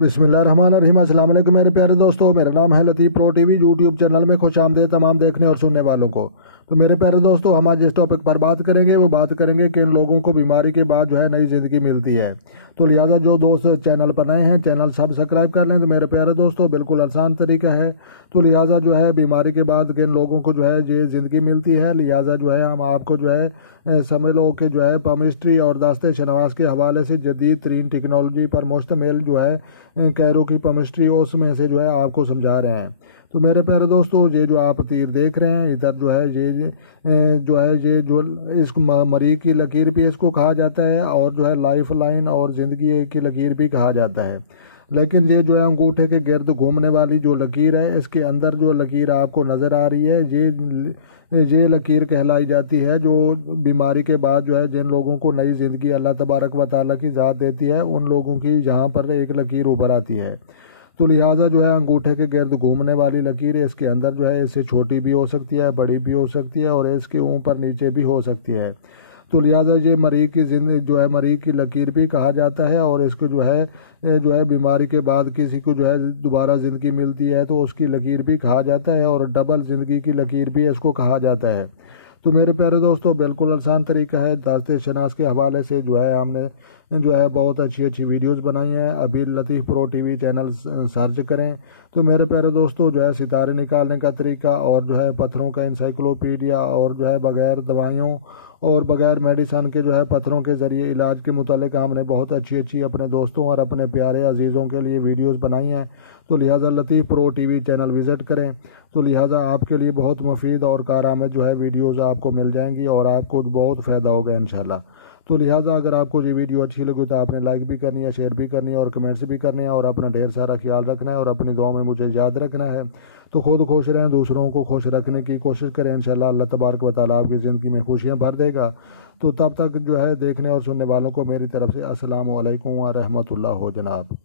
बिस्मिल्लाहिर्रहमानिर्रहीम। अस्सलाम वालेकुम मेरे प्यारे दोस्तों, मेरा नाम है लतीफ़ प्रो टीवी। यूट्यूब चैनल में खुश आमदीद तमाम देखने और सुनने वालों को। तो मेरे प्यारे दोस्तों, हम आज जिस टॉपिक पर बात करेंगे वो बात करेंगे कि इन लोगों को बीमारी के बाद जो है नई ज़िंदगी मिलती है। तो लिहाजा जो दोस्त चैनल पर नए हैं चैनल सब्सक्राइब कर लें। तो मेरे प्यारे दोस्तों, बिल्कुल आसान तरीका है। तो लिहाजा जो है बीमारी के बाद किन लोगों को जो है ये ज़िंदगी मिलती है, लिहाजा जो है हम आपको जो है समझ लो कि जो है केमिस्ट्री और दास्ते शनावास के हवाले से जदीद तरीन टेक्नोलॉजी पर मुश्तमिल जो है कैरो की केमिस्ट्री उसमें से जो है आपको समझा रहे हैं। तो मेरे प्यारे दोस्तों, ये जो आप तीर देख रहे हैं इधर जो है ये जो इस मरीज की लकीर भी इसको कहा जाता है और जो है लाइफ लाइन और ज़िंदगी की लकीर भी कहा जाता है। लेकिन ये जो है अंगूठे के गिर्द घूमने वाली जो लकीर है, इसके अंदर जो लकीर आपको नज़र आ रही है ये लकीर कहलाई जाती है जो बीमारी के बाद जो है जिन लोगों को नई ज़िंदगी अल्लाह तबारक व तआला की ज़ात देती है उन लोगों की यहाँ पर एक लकीर उभर आती है। तो लिहाजा जो है अंगूठे के गिर्द घूमने वाली लकीर इसके अंदर जो है इससे छोटी भी हो सकती है, बड़ी भी हो सकती है और इसके ऊपर नीचे भी हो सकती है। तो लिहाजा ये मरीज की जो है मरीज की लकीर भी कहा जाता है और इसको जो है बीमारी के बाद किसी को जो है दोबारा ज़िंदगी मिलती है तो उसकी लकीर भी कहा जाता है और डबल ज़िंदगी की लकीर भी इसको कहा जाता है। तो मेरे प्यारे दोस्तों, बिल्कुल आसान तरीका है। दास्ते शनास के हवाले से जो है हमने जो है बहुत अच्छी अच्छी वीडियोस बनाई हैं। अभी लतीफ़ प्रो टीवी चैनल सर्च करें। तो मेरे प्यारे दोस्तों, जो है सितारे निकालने का तरीका और जो है पत्थरों का इंसाइक्लोपीडिया और जो है बगैर दवाइयों और बगैर मेडिसन के जो है पत्थरों के ज़रिए इलाज के मुतालिक हमने बहुत अच्छी अच्छी अपने दोस्तों और अपने प्यारे अजीज़ों के लिए वीडियोस बनाई हैं। तो लिहाजा लतीफ़ प्रो टीवी चैनल विज़िट करें। तो लिहाजा आपके लिए बहुत मुफीद और कारआमद जो है वीडियोस आपको मिल जाएंगी और आपको बहुत फ़ायदा होगा इंशाल्लाह। तो लिहाजा अगर आपको ये वीडियो अच्छी लगी तो आपने लाइक भी करनी है, शेयर भी करनी है और कमेंट्स भी करने हैं और अपना ढेर सारा ख्याल रखना है और अपनी दुआ में मुझे याद रखना है। तो खुद खुश रहें, दूसरों को खुश रखने की कोशिश करें। इंशाल्लाह अल्लाह तबारक व तआला आपकी ज़िंदगी में खुशियाँ भर देगा। तो तब तक जो है देखने और सुनने वालों को मेरी तरफ से अस्सलामु अलैकुम व रहमतुल्लाह हो जनाब।